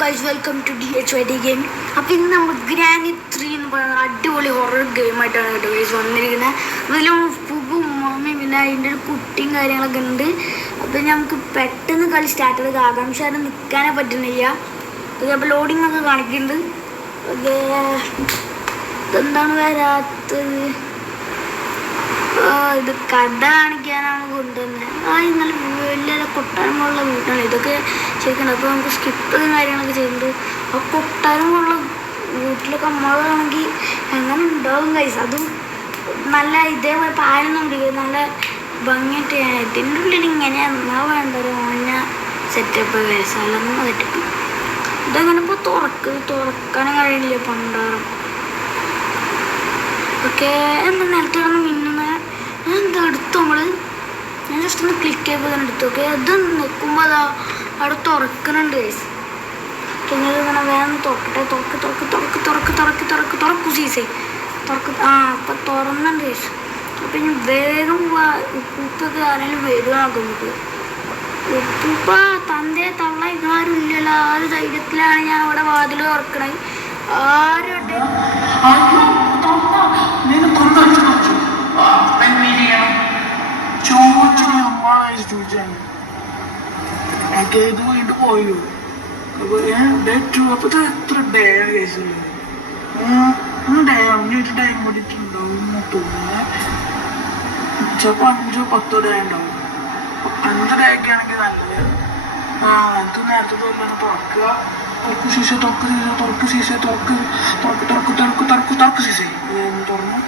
Guys welcome to DH game. അപ്പോൾ ഇന്ന് നമ്മൾ ഗ്രാനി 3 എന്ന് പറയുന്ന അടിപൊളി ഹൊറർ ഗെയിമായിട്ടാണ് കേട്ടോ ഗൈസ് വന്നിരിക്കുന്നത്. അതിൽ പുകും മമ്മിയും പിന്നെ അതിൻ്റെ ഒരു കുട്ടിയും കാര്യങ്ങളൊക്കെ ഉണ്ട്. അപ്പോൾ നമുക്ക് പെട്ടെന്ന് കളി സ്റ്റാർട്ട് ചെയ്ത് ആകാംക്ഷാരം നിൽക്കാനേ പറ്റുന്നില്ല. അപ്പോൾ ലോഡിങ് ഒക്കെ കാണിക്കുന്നുണ്ട്. ഇതെന്താണ് വരാത്തത്? ഇത് കഥ കാണിക്കാനാണ് കൊണ്ടുവന്നത്. ഇന്നലെ വലിയ കൊട്ടാരമുള്ള വീട്ടാണ് ഇതൊക്കെ ചെയ്യിക്കുന്നത്. അപ്പോൾ നമുക്ക് സ്കിപ്പ് കാര്യങ്ങളൊക്കെ ചെയ്യുന്നുണ്ട്. ആ കൊട്ടാരമുള്ള വീട്ടിലൊക്കെ അമ്മകളാണെങ്കിൽ എങ്ങനെ ഉണ്ടാവും കൈസ്. അതും നല്ല ഇതേപോലെ പാലൊന്നും പിടിക്കും, നല്ല ഭംഗിയായിട്ട് ഇതിൻ്റെ ഉള്ളിൽ ഇങ്ങനെ എന്നാ വേണ്ട ഒരു മഞ്ഞ സെറ്റപ്പ് കൈസ്, അല്ലെന്ന് സെറ്റപ്പ്. ഇതെങ്ങനെ ഇപ്പോൾ തുറക്കാനും കഴിയില്ല പണ്ടാറും. ഓക്കെ, എന്താ നിലത്ത് കിടന്ന് മിന്നുന്ന എന്താ എടുത്തു നമ്മൾ. ഞാൻ ജസ്റ്റ് ഒന്ന് ക്ലിക്ക് ചെയ്യുമ്പോൾ തന്നെ എടുത്തു. ഓക്കെ, അത് നിൽക്കുമ്പോൾ അതാ അവിടെ തുറക്കുന്നുണ്ട് ഗൈസ്. പിന്നെ ഇങ്ങനെ വേഗം തുറക്കൂ സീസേ തുറക്ക്. അപ്പം തുറന്നുണ്ട് ഗൈസ്. അപ്പം ഇനി വേഗം ഉപ്പൊക്കെ ആരെങ്കിലും വരുവാകും. നമുക്ക് ഉപ്പ തൻ്റെ തള്ള ഇതാരും ഇല്ലല്ലോ. ആ ഒരു ധൈര്യത്തിലാണ് ഞാൻ അവിടെ വാതിൽ തുറക്കണേ. ആരും വീണ്ടും പോയോ? അപ്പൊ എത്ര ഡേ കേസില്ല ടൈം കൂടിയിട്ടുണ്ടാവും തോന്നുന്നു. ചിലപ്പോ 5-10 ഡേ ഉണ്ടാവും. 5 ഡേ ഒക്കെ ആണെങ്കിൽ നല്ലത്. അത് നേരത്തെ തോന്നാണ് തുറക്കുക. തുറക്ക് ശീശ തുറന്നു.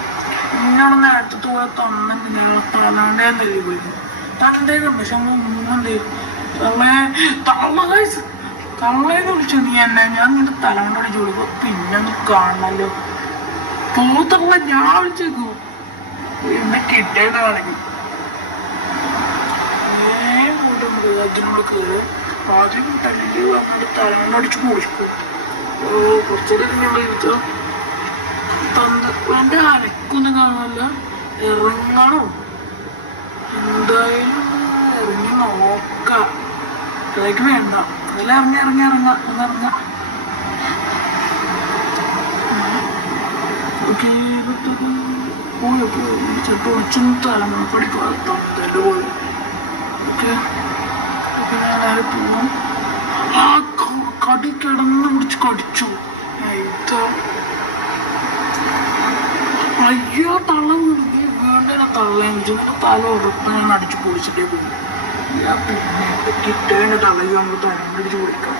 ഇങ്ങനെ നേരത്തെ പോയ തന്നുണ്ട്. ഞങ്ങൾ തലാണ്ടേ തല്ലി പോയിരുന്നു. തണ്ടേക്ക് ഉണ്ട്. പക്ഷെ നമ്മൾ മൂന്നെന്തേ തള്ളേന്ന് വിളിച്ചു നീ എന്നെ. ഞാൻ നിന്റെ തലാണ്ട് വിളിച്ചു കൊടുക്കും. പിന്നെ ഒന്ന് കാണണല്ലോ. തോത്തള്ള ഞാൻ വിളിച്ചേക്കൂ. എന്നെ കിട്ടേണ്ടതാണെങ്കിൽ അതിനോട് കയറി ആദ്യം തല്ലി വന്നിട്ട് തലാണ്ട് അടിച്ച് കുടിക്കും. കുറച്ചുകൂടെ ഞങ്ങൾ ചോദിച്ചോ എൻ്റെ അനക്കൊന്നും കാണാനല്ല. ഇറങ്ങണോ? എന്തായാലും ഇറങ്ങി നോക്കാം. അതിലേക്ക് വേണ്ട. അതിൽ ഇറങ്ങാം. ഓക്കെ, പോയി ചിലപ്പോൾ ഒച്ചൊന്നും തലമുറ പഠിക്കാം എൻ്റെ പോലെ. ഓക്കെ, ഞാൻ പോവാം. ആ കടി കിടന്ന് പിടിച്ച് കടിച്ചു. അയ്യോ, തള്ള വീണ്ടും തള്ളേഞ്ചു തല ഉറപ്പ് ഞാൻ അടിച്ച് പൊളിച്ചിട്ടേ പോകും. ഞാൻ പിന്നെ കിട്ടേണ്ട തള്ളയും നമ്മൾ തലണ്ടടിച്ച് പൊളിക്കാം.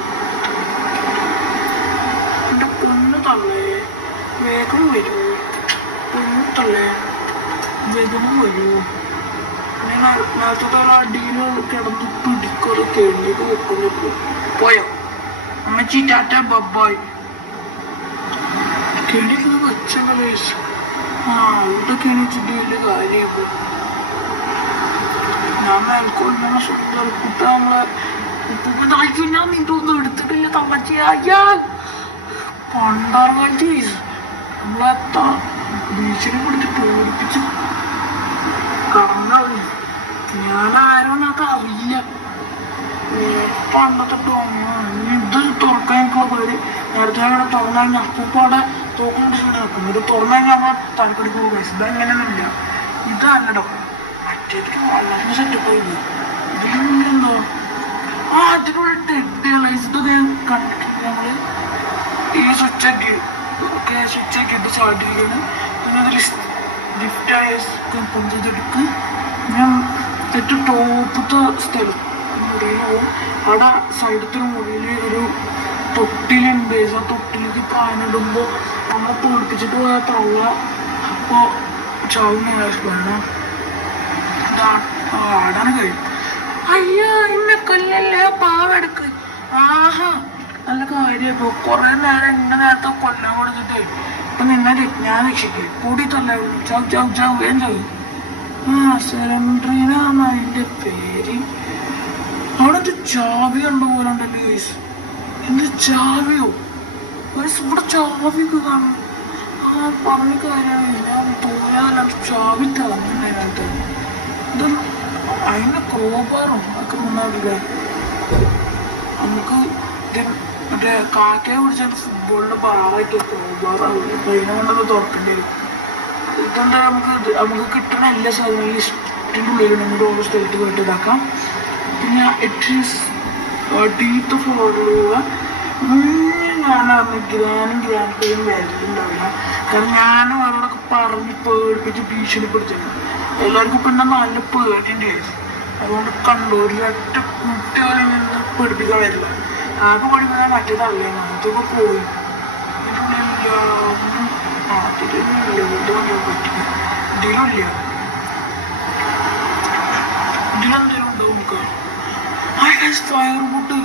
എൻ്റെ പൊന്ന് തള്ളേ വേഗം വരുമോ? പൊന്നു തള്ളേ വേഗം വരുമോ? നേരത്തെ അടിയിൽ കിടന്ന് പിടിക്കൊരു കേൾവിക്ക് വെക്കുന്നു. പോയോ അമ്മച്ചി? ടാറ്റ ബബ്ബായ്. കേടിക്കുന്നത് വെച്ചെന്ന വേസ്. ഇതൊക്കെയാണ് വെച്ചിട്ട് വലിയ കാര്യമില്ല. ഞാൻ മേൽക്കൊള്ളുന്ന സുന്ദര കുട്ട നമ്മളെ ഉപ്പുണ്ടാക്കി. ഞാൻ നിന്റെ ഒന്നും എടുത്തിട്ടില്ല തമ്മച്ചി. അയ്യാ പണ്ടാർകാലത്ത് നമ്മളെ ബീച്ചിനെ പിടിച്ച് പേടിപ്പിച്ച് കറങ്ങാറ്. ഞാൻ ആരോന്നൊക്കെ അറിയില്ല. പണ്ടത്തെ ഇത് തുറക്കാൻ എനിക്കുള്ള പേര്. നേരത്തെ അങ്ങനെ തുറന്നു കഴിഞ്ഞാൽ അപ്പൂപ്പവിടെ തോക്കൊണ്ട് നിൽക്കും. ഇത് തുറന്നു കഴിഞ്ഞാൽ നമ്മൾ തലക്കടിക്ക് പോകും. ഇതങ്ങനെയൊന്നുമില്ല. ഇതല്ലടോ മറ്റേതിക്ക് വളരെ സെറ്റപ്പായില്ല. ഇതിലെന്തോ അതിനുള്ള ടെഡ്ഡികളെ ഇതൊക്കെ കണ്ടിട്ടുണ്ട് ഞങ്ങൾ. ഈ സ്വിച്ച് ഇട്ട് സ്റ്റാർട്ടിരിക്കുകയാണ്. പിന്നെ അതിൽ ലിഫ്റ്റായ പഞ്ചെടുക്ക്. ഞാൻ ഏറ്റവും ടോപ്പത്തെ സ്ഥലം മുറിയിലാവും. അവിടെ സൈഡത്തെ മുറിയിൽ ഒരു തൊട്ടിലുണ്ട്. ആ തൊട്ടിലേക്ക് പ്രാണിടുമ്പോൾ നമ്മളെ പേടിപ്പിച്ചിട്ട് പോയ തള്ള അപ്പോൾ ചാവുന്ന വേണം. ആടാണ് കഴിയും. അയ്യോ എന്നെ കൊല്ലല്ലേ പാവെടുക്ക്. ആഹാ നല്ല കാര്യം. ഇപ്പോൾ കുറേ നേരം ഇന്ന നേരത്തെ കൊല്ലാൻ കൊടുത്തിട്ടേ ഇപ്പം നിന്നെ ഞാൻ രക്ഷിക്കും. കൂടി തല്ല ചാവ് വേഗം ചാവും. സെലൻഡ്രീനാണ് അതിൻ്റെ പേര്. അവിടെ ഒരു ചാവി കണ്ട പോലെ ഉണ്ടല്ലോ ഗൈസ്. എന്ത് ചാവിയോ ഗൈസ്? ഇവിടെ ചാവിയൊക്കെ കാണും. പറഞ്ഞ കാര്യമാണ്. ഞാൻ തോന്നാല്ലാണ്ട് ചാവി തിളങ്ങുന്നതിനകത്ത് ഇത് അതിൻ്റെ ക്രോബാറും ഒക്കെ മുന്നാടില്ലേ. നമുക്ക് മറ്റേ കാക്കയെ പിടിച്ചാൽ ഫുട്ബോളിന്റെ ബാറൊക്കെ ബാറാവില്ല. അപ്പൊ അതിനെ കൊണ്ടൊക്കെ തുറക്കേണ്ടി വരും. ഇതെന്താ നമുക്ക് കിട്ടുന്ന എല്ലാ സാധനങ്ങളും ലിസ്റ്റിൻ്റെ ഉള്ളിൽ നമ്മുടെ ഓരോ സ്ഥലത്ത് പോയിട്ട് ഇതാക്കാം. പിന്നെ ടീത്ത് ഫോളുക ഞാനറിഞ്ഞ ഗ്രാൻഡ് പേരും വരലുണ്ടാവില്ല. കാരണം ഞാനും അവരോടൊക്കെ പറഞ്ഞ് പേടിപ്പിച്ച് ഭീഷണിപ്പെടുത്തില്ല. എല്ലാവർക്കും ഇപ്പം എന്നെ നല്ല പേടിയുണ്ട്. അതുകൊണ്ട് കണ്ടൂരിലൊറ്റ കുട്ടികളെ നിന്ന് പേടിപ്പിക്കാൻ വരില്ല. ആകെ പഠിപ്പിക്കാൻ മറ്റേതല്ലേ അതൊക്കെ പോയി ഇതിലില്ല ഇതിലെന്തേലും ഉണ്ടാവും നമുക്ക്. ഫയർ ബോട്ട്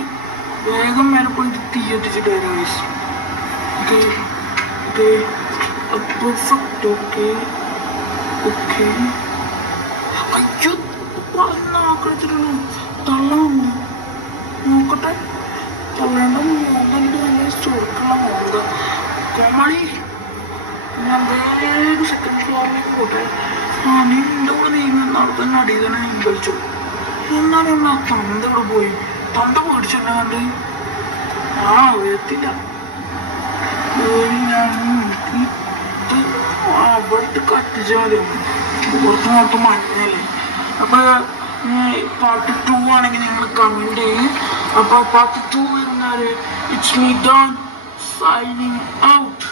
വേഗം മേലെ പോയിട്ട് തീ എത്തിച്ചിട്ട് വരാം. പെർഫെക്റ്റ്. Okay okay. അയ്യോ പറഞ്ഞാക്കടിച്ചിട്ടുള്ളൂ. തള്ളാമോ നോക്കട്ടെ. തള്ളേണ്ട മോന്തലിട്ട് നല്ല ചുരുക്കുള്ള മോന്ത കോമളി. ഞാൻ വേഗം സെക്കൻഡ് ഫ്ലോറിലേക്ക് പോട്ടെ. നീ എൻ്റെ കൂടെ നീങ്ങുന്ന ആൾ തന്നെ അടിയിൽ തന്നെ നീ കളിച്ചു. എന്നാലും ആ തന്ത ഇവിടെ പോയി. തന്ത പേടിച്ചെന്നെ കണ്ട് എത്തില്ല. ഞാൻ അവിടെ കത്തിച്ചാൽ മതി. പുറത്ത് മൊത്തം മഞ്ഞല്ലേ. അപ്പൊ പാർട്ട് 2 ആണെങ്കിൽ നിങ്ങൾ കമന്റ് ചെയ്യും. അപ്പൊ പാർട്ട് 2 എന്നാൽ it's me done signing out.